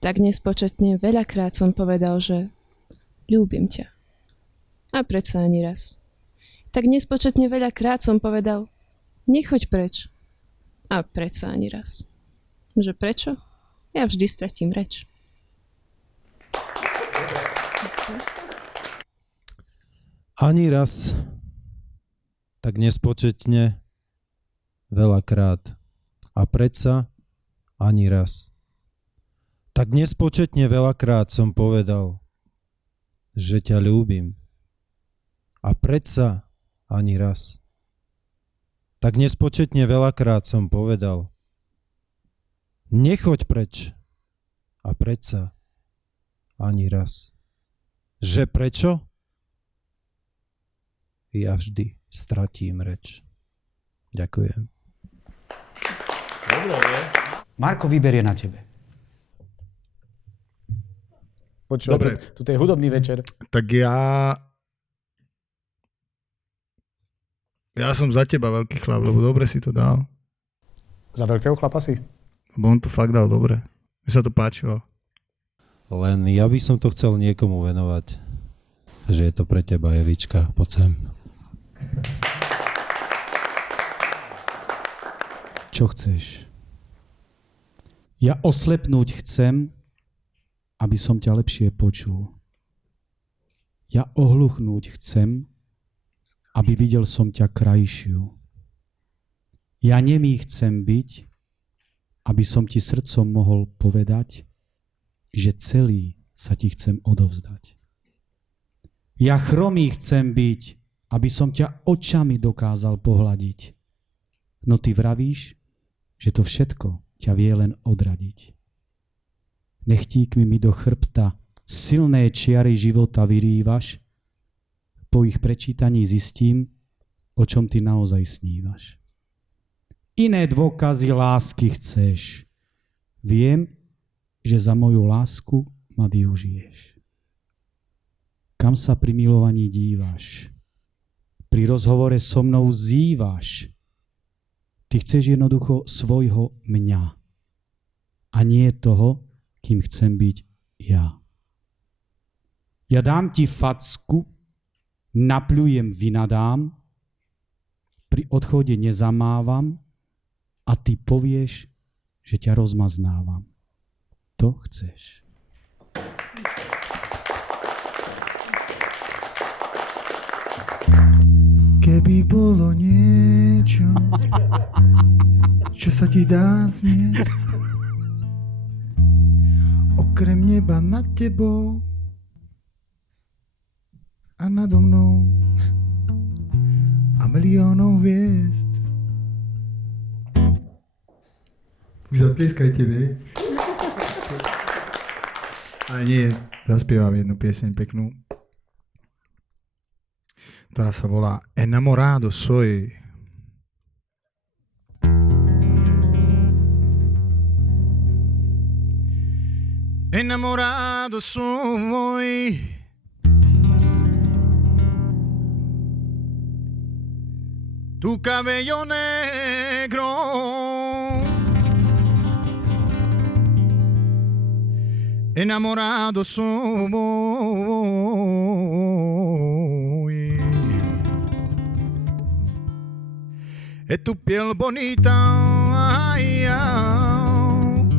Tak nespočetne veľakrát som povedal, že ľúbim ťa. A predsa ani raz. Tak nespočetne veľakrát som povedal, nechoď preč. A predsa ani raz. Že prečo? Ja vždy stratím reč. Ani raz, tak nespočetne, veľakrát. A predsa ani raz. Tak nespočetne veľakrát som povedal, že ťa ľúbim. A predsa ani raz. Tak nespočetne veľakrát som povedal, nechoď preč. A predsa ani raz. Že prečo? Ja vždy stratím reč. Ďakujem. Marko vyberie na tebe. Dobre. Toto je hudobný večer. Tak ja som za teba veľký chlap, lebo dobre si to dal. Za veľkého chlapa si? Lebo on to fakt dal dobre. Mi sa to páčilo. Len ja by som to chcel niekomu venovať. Že je to pre teba, Evička. Poď sem. Čo chceš? Ja oslepnúť chcem, aby som ťa lepšie počul. Ja ohluchnúť chcem, aby videl som ťa krajšiu. Ja nemý chcem byť, aby som ti srdcom mohol povedať, že celý sa ti chcem odovzdať. Ja chromý chcem byť, aby som ťa očami dokázal pohľadiť. No ty vravíš, že to všetko ťa vie len odradiť. Nechtíkmi mi do chrbta silné čiary života vyrývaš, po ich prečítaní zistím, o čom ty naozaj snívaš. Iné dôkazy lásky chceš. Viem, že za moju lásku ma využiješ. Kam sa pri milovaní dívaš? Pri rozhovore so mnou zývaš. Ty chceš jednoducho svojho mňa a nie toho, kým chcem byť ja. Ja dám ti facku, napľujem, vynadám, pri odchode nezamávam a ty povieš, že ťa rozmaznávam. To chceš. Keby bolo niečo, čo sa ti dá zniesť, okrem neba nad tebou a nado mnou a miliónov hviezd. Zaplieskajte, ne? Ale nie, zaspievam jednu pieseň peknú, ktorá sa volá Enamorado soy. Enamorado soy tu cabello negro. Enamorado soy de tu piel bonita, ay, ay.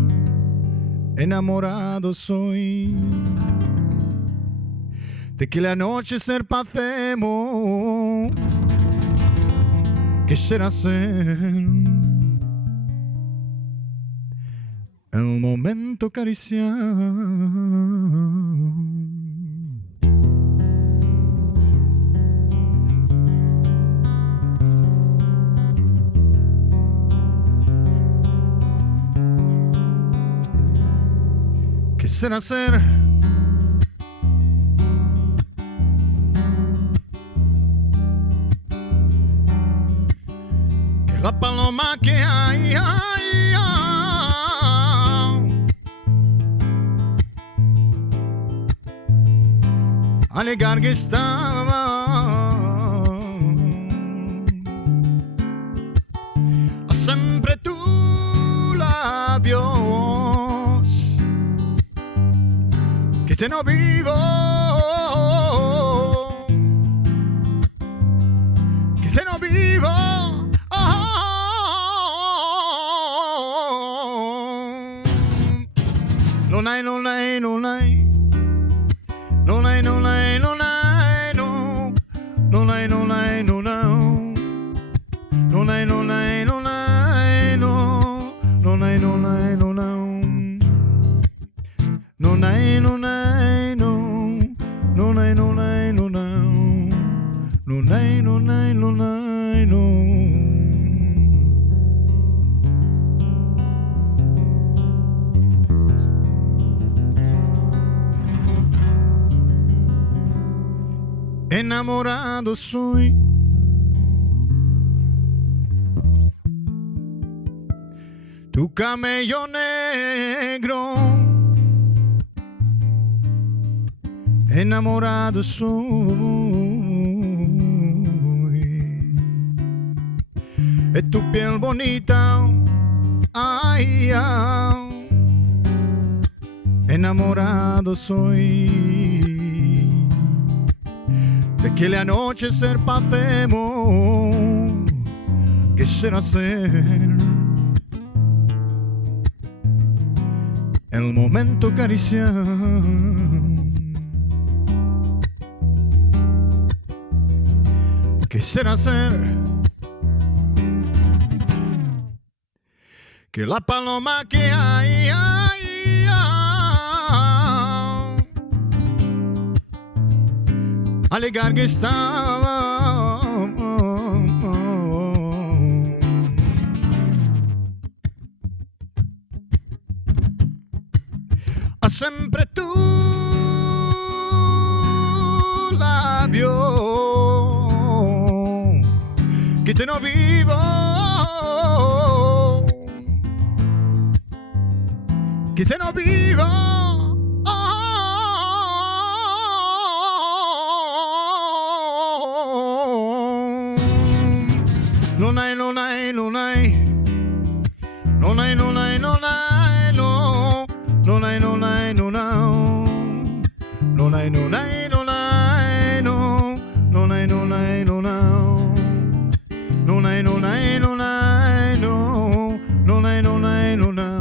Enamorado soy de que la noche ser pasemos. Quisiera ser el momento acariciar. Quisiera ser que la paloma que hay, alegar que estaba siempre tu labios que te no vivo, que te no vivo. No hay, no hay, no hay. No hay, no hay, no hay, no. No hay, no hay, no hay. No hay, no hay, no hay, no. No hay, no hay, no hay. No hay, no hay, no. No hay, no hay, no hay. No hay, no hay, no hay, no. Enamorado soy tu camello negro. Enamorado soy de tu piel bonita, ay, ay. Enamorado soy de que la noche ser pasemos. Quisiera ser el momento acariciar. Quisiera ser que la paloma que hay, ay, ay, alegar que estaba siempre tu labio que te no vivo, que te no vivo. No hay, no hay, no hay. No hay, no hay, no hay, no. No hay, no hay, no hay. No hay, no hay, no hay, no. No hay, no hay, no hay. No hay, no hay, no hay, no. No hay, no hay, no hay.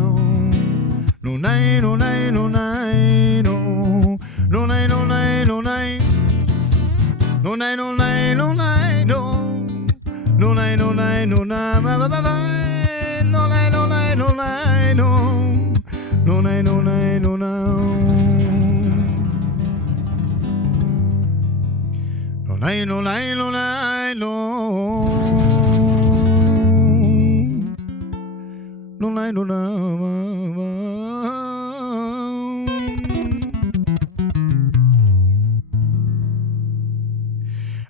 No hay, no hay, no hay, no. No hay, no hay, no hay. No hay, no hay, no hay, no. No hay, no hay, no hay, ba ba ba ba. No hay, no hay, no hay, no. No hay, no hay, no hay. No hay, no hay, no hay, no. No hay, no hay.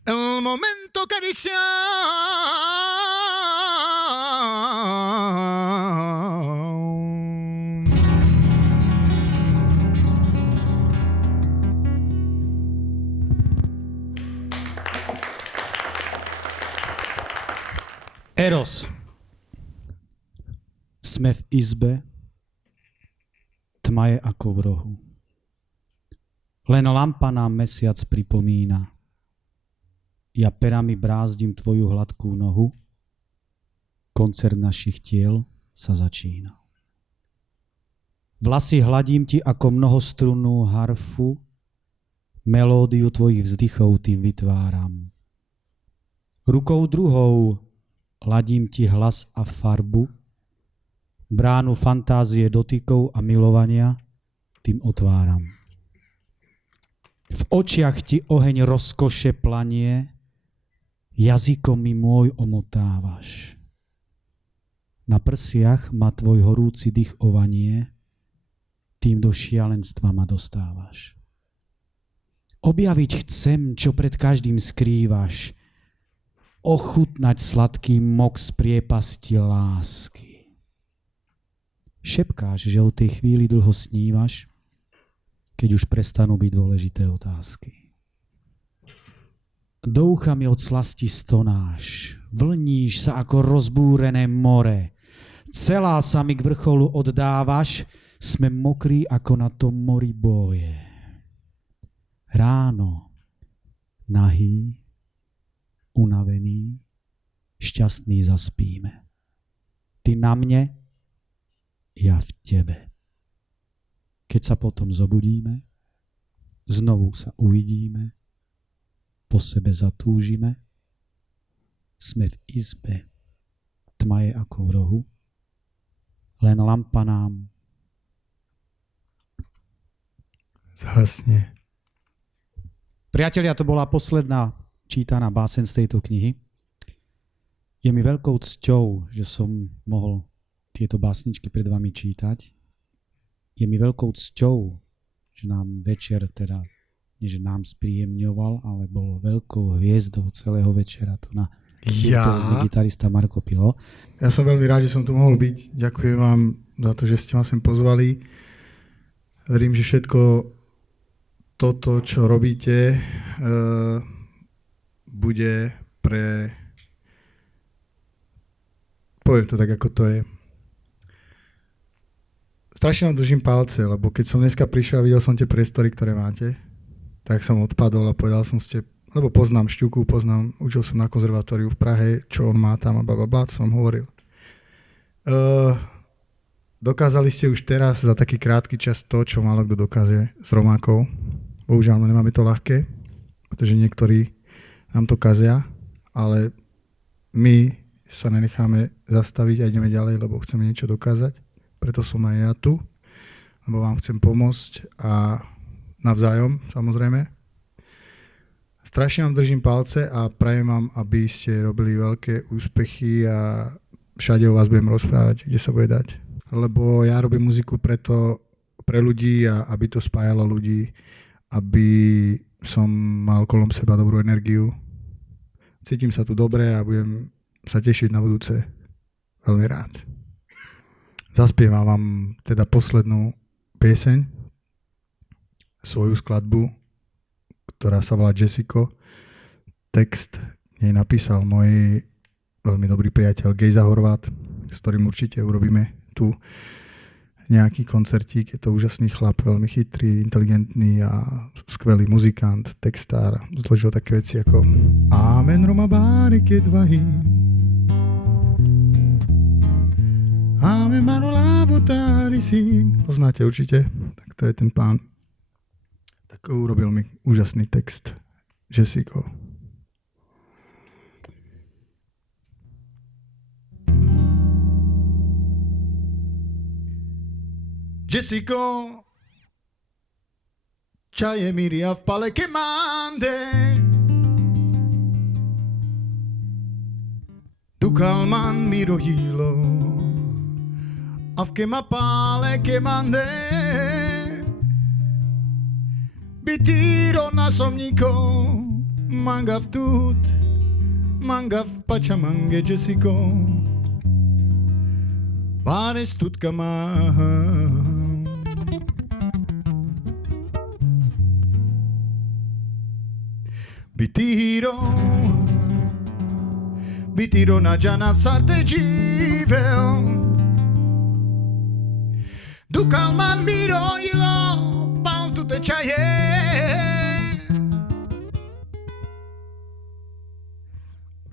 El momento acariciar. Eros. Sme v izbe, tma je ako v rohu. Len lampa nám mesiac pripomína. Ja perami brázdim tvoju hladkú nohu, koncert našich tiel sa začína. Vlasy hladím ti ako mnohostrunnú harfu, melódiu tvojich vzdychov tým vytváram. Rukou druhou ladím ti hlas a farbu, bránu fantázie dotykov a milovania tým otváram. V očiach ti oheň rozkoše planie, jazykom mi môj omotávaš. Na prsiach ma tvoj horúci dých ovanie, tým do šialenstva ma dostávaš. Objaviť chcem, čo pred každým skrývaš, ochutnať sladký mok z priepasti lásky. Šepkáš, že o tej chvíli dlho snívaš, keď už prestanú byť dôležité otázky. Do ucha mi od slasti stonáš, vlníš sa ako rozbúrené more, celá sa mi k vrcholu oddávaš, sme mokrí ako na tom mori boje. Ráno, nahý, unavený, šťastný zaspíme. Ty na mne, ja v tebe. Keď sa potom zobudíme, znovu sa uvidíme, po sebe zatúžime, sme v izbe, tma je ako v rohu, len lampa nám zhasne. Priatelia, to bola posledná čítaná báseň z tejto knihy. Je mi veľkou cťou, že som mohol tieto básničky pred vami čítať. Je mi veľkou cťou, že nám večer teda, nie že nám spríjemňoval, ale bol veľkou hviezdou celého večera tu na virtuózny gitarista Marko Pilo. Ja som veľmi rád, že som tu mohol byť. Ďakujem vám za to, že ste ma sem pozvali. Verím, že všetko toto, čo robíte, bude pre... Poviem to tak, ako to je. Strašne vám držím palce, lebo keď som dneska prišiel a videl som tie priestory, ktoré máte, tak som odpadol a povedal som ste, lebo poznám Šťuku, učil som na konzervatóriu v Prahe, čo on má tam a blablabla, to som hovoril. Dokázali ste už teraz za taký krátky čas to, čo málo kto dokáže s Romákov. Bohužiaľ, nemáme to ľahké, pretože niektorí nám to kazia, ale my sa nenecháme zastaviť a ideme ďalej, lebo chceme niečo dokázať. Preto som aj ja tu, lebo vám chcem pomôcť a navzájom, samozrejme. Strašne vám držím palce a prajem vám, aby ste robili veľké úspechy a všade o vás budem rozprávať, kde sa bude dať. Lebo ja robím muziku pre ľudí a aby to spájalo ľudí, aby som mal kolom seba dobrú energiu. Cítim sa tu dobre a budem sa tešiť na budúce veľmi rád. Zaspievam vám teda poslednú pieseň, svoju skladbu, ktorá sa volá Jessico. Text nej napísal môj veľmi dobrý priateľ Gejza Horvát, s ktorým určite urobíme tu nejaký koncertík. Je to úžasný chlap, veľmi chytrý, inteligentný a skvelý muzikant, textár. Zložil také veci ako Amen Roma Bari Kedvahi Amen Manolavo Tarisi. Poznáte určite, tak to je ten pán. Tak urobil mi úžasný text Jessico. Jessico, čaje miria v pale che mande, tu calman mi rojilo, a v che ma pale che mande, bitiro na somniko, manga v tut, manga v pačamange Jessico, pare stutka ma. Bitiro na džana v sarte dživel. Dukal man miro ilo, pal tu tečaje.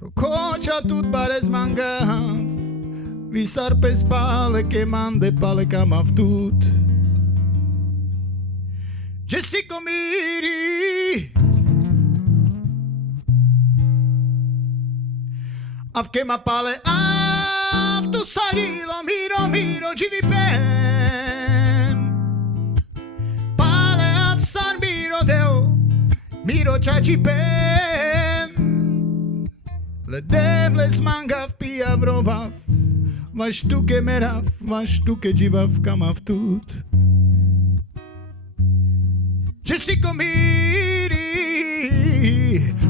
Prokoča tut barez mangav, visar pe spale che mande pale cam aftut. Jessica miri Avke ma pale avto salilo miro givi pen Pale avsar miro deo miro chachi pen Le devle smangav pia vrovav Vaš tu ke merav, vaš tu ke jivav kam aftut Jessica miri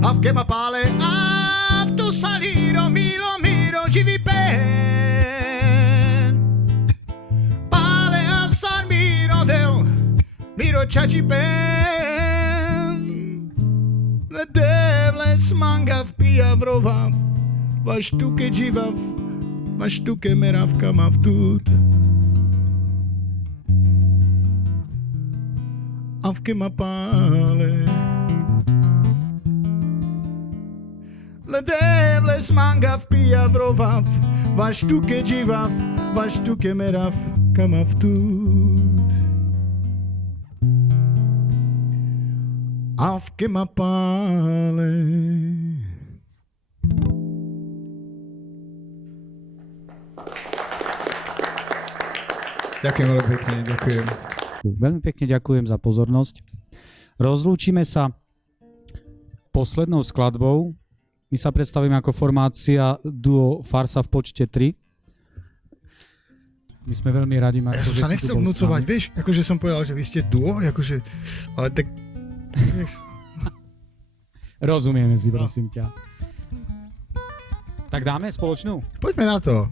Avke ma pale avto saliro miro givi pen Pale avsar miro del miro chachi pen Le devle smangav pia vrovav Vaš tu ke jivav Vaš tu ke merav kam aftut Avke ma pale Le devle smangav pia vrovav Vaš tu ke jivav Vaš tu ke merav kam aftut Avke ma pale Ďakujem veľmi pekne, ďakujem. Veľmi pekne ďakujem za pozornosť. Rozlúčime sa poslednou skladbou. My sa predstavíme ako formácia duo Farsa v počte 3. My sme veľmi radi, Marko, Ja som sa nechcel vnúcovať, vieš, akože som povedal, že vy ste duo, akože, ale tak, vieš. Rozumieme si, prosím ťa. Tak dáme spoločnú? Poďme na to.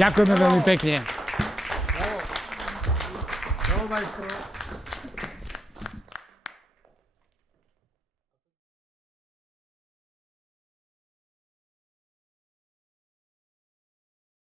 Ďakujeme veľmi pekne. Bravo, majstro.